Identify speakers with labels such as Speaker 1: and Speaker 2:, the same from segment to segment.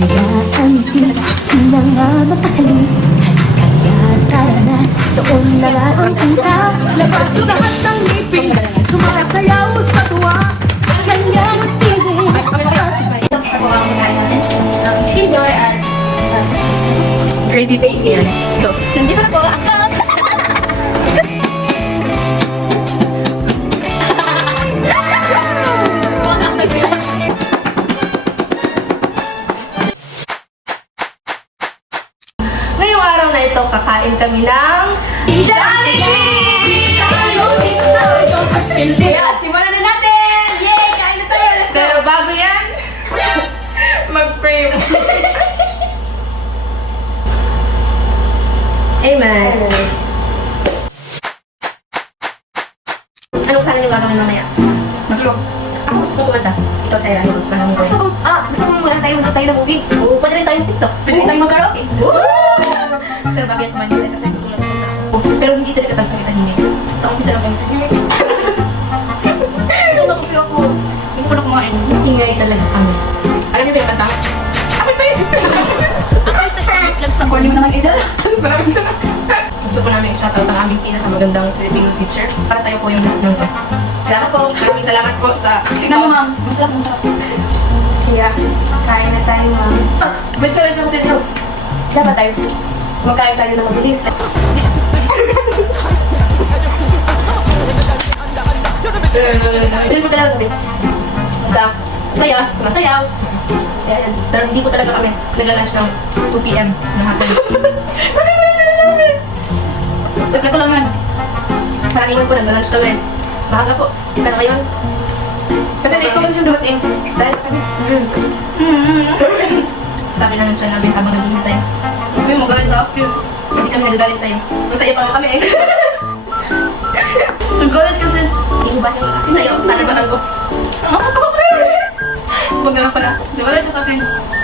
Speaker 1: Kaya ang ngiti na nga matakali Kaya tara na Doon na nga ang punta
Speaker 2: Labas lahat ng ngipin Sumasayaw sa tuwa
Speaker 1: Kanya ang feeling
Speaker 3: Ito po ang kinain namin. Ang chicken joy at um, gravy bacon. So, nandito kami ng Jollibee! Tayo, tayo, Yeah, simulan na natin! Yay! Kain na tayo! Let's go!
Speaker 2: Pero bago yan Mag-pray mo
Speaker 3: Amen. Anong plano yung gagawin mamaya?
Speaker 2: Maglog
Speaker 3: Ako gusto kong kumanta. Ikaw, Shaira. Gusto kong, ah, gusto kong maganda tayo, maganda tayo ng movie. Pwede rin tayong TikTok. Pwede rin tayong mag-karaoke. Pero bakit man yun? Kasi tutulad ko sa ako. Pero hindi talaga tayo kami tahimik. Sa umpisa lang tahimik. Ano kasi ako? Hindi ko na kumain. Ingay talaga kami. Alam niyo ba yung kanta? Ako ba yun? Sa corny mo naman isa.
Speaker 2: Maraming salamat
Speaker 3: Gusto ko namin i-shoutout ang aming pinakamagandang Filipino teacher. Para sa'yo po yung lahat ng to. Salamat po. Maraming salamat po sa...
Speaker 2: Tingnan mo ma'am Masarap masarap
Speaker 3: Kaya, kain na tayo, ma'am. May challenge ako sa inyo. Dapat tayo. Magkain tayo na mabilis. Hindi po talaga kami. Basta, masaya, sumasayaw. Kaya yan. Pero hindi po talaga kami nag-lunch ng 2 p.m. na hapon. Saglit ko lang yan. Karaniwan po nag-lunch kami. Maaga po. Pero ngayon, kasi late po kasi siya dumating. Dahil sa kami. Mm. Sabi na ng siya namin habang naghihintay.
Speaker 2: Sa apyo
Speaker 3: Hindi kami nagagalit sa'yo. Masaya pa nga kami eh.
Speaker 2: Nagalit kasi
Speaker 3: Hindi mo ba yung sa'yo? Sana ba ko?
Speaker 2: Pag na pala Nagalit siya sa akin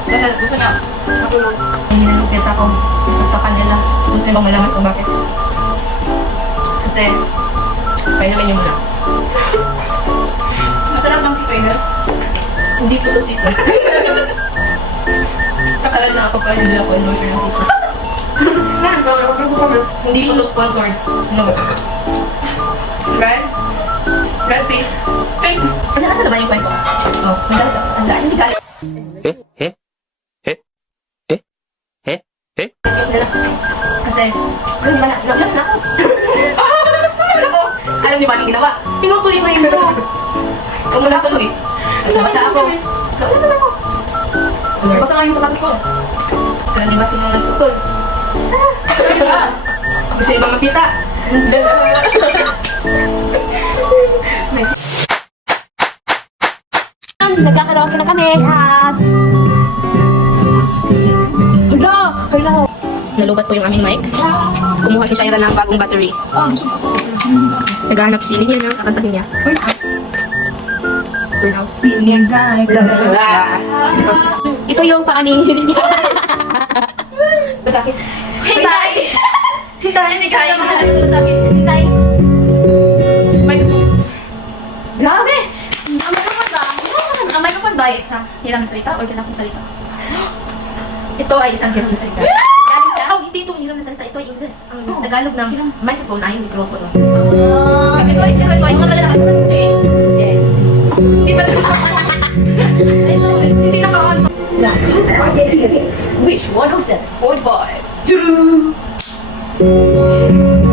Speaker 2: Dahil gusto niya Matulog
Speaker 3: Hindi na nakita ko. Isa sa kanila. Gusto niyo bang malaman kung bakit? Kasi, naman yung muna.
Speaker 2: Masarap ng si Kainer
Speaker 3: Hindi po ito sito. Sakalan na ako para hindi ako endorser ng
Speaker 2: Ngayon, parang ako ko kami
Speaker 3: Hindi po ito sponsored. No.
Speaker 2: Red Red pink Pink
Speaker 3: Ano nasa na ba yung kwento? Oh, nagalit ako sa kanila. Hindi galit.
Speaker 4: Eh? Eh? Eh? Eh? Eh? Eh?
Speaker 3: Kasi, niyo ba na, naulan na ako. ako. Alam niyo ba anong ginawa? Pinutuloy mo yung ito. Kung muna tuloy. Nabasa ako. Naulan na ako. Basa nga yung sapatos ko. Alam niyo ba sino nagputol? Siya. Gusto niyo ba makita? Nagkakaraoke na kami. Yes! Hello! Hello! Nalubat po yung aming mic. Kumuha si Shaira ng bagong battery. Naghahanap si Linya ng kakantahin niya. Ito yung paani niya. Microphone. Grabe!
Speaker 2: Ang microphone ba? Ang microphone ba ay isang hirang na salita or ganang salita? Ito ay isang hirang na salita.
Speaker 3: Galing sa... Oh, hindi itong hirang na salita. Ito ay English. Ang Tagalog ng microphone ay mikropono. Ito ay, ito ay, ito ay, malakas na kasi. Yeah.
Speaker 2: Hindi ba Hindi
Speaker 3: Na 2.6 Wish 107.5
Speaker 5: Thank you.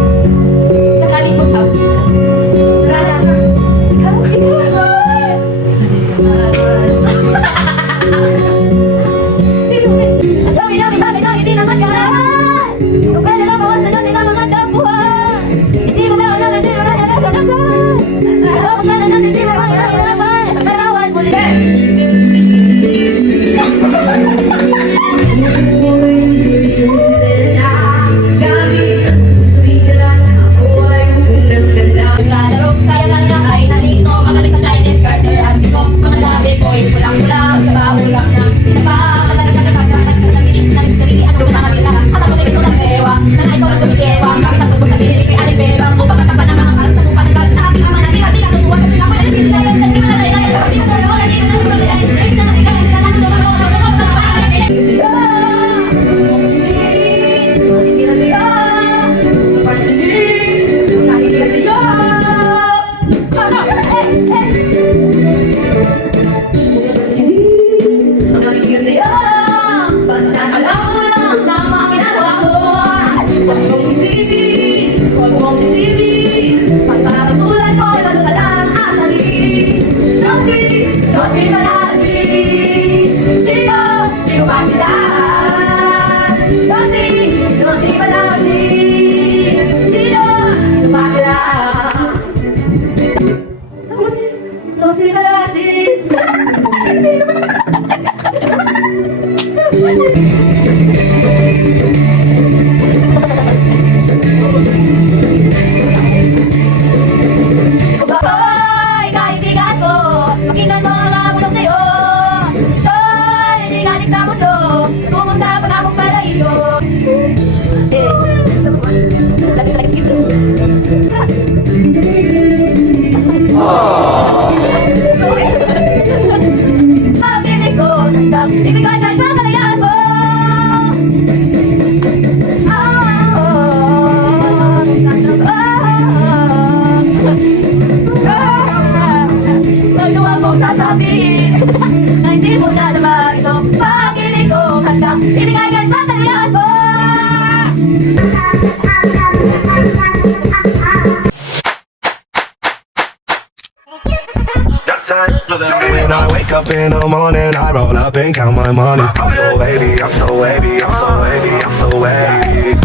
Speaker 5: Up in the morning, I roll up and count my money. I'm so wavy, I'm so wavy, I'm so wavy, I'm so wavy.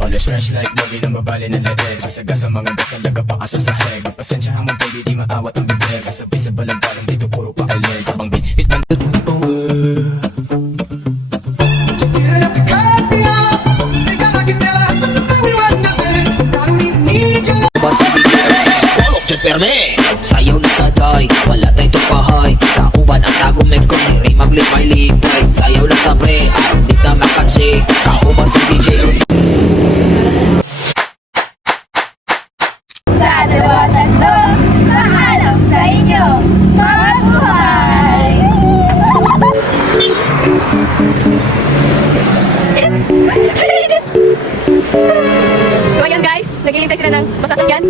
Speaker 6: Always fresh like Bobby nang babali ng ledeg Sasaga sa mga dasal nagkapakasa sa heg Pasensya mo baby di maawat ang bibig Sasabi sa balagbalang dito puro pa aleg Habang bit-bit man
Speaker 7: Superme Sayaw na taday Naghihintay sila ng masakyan.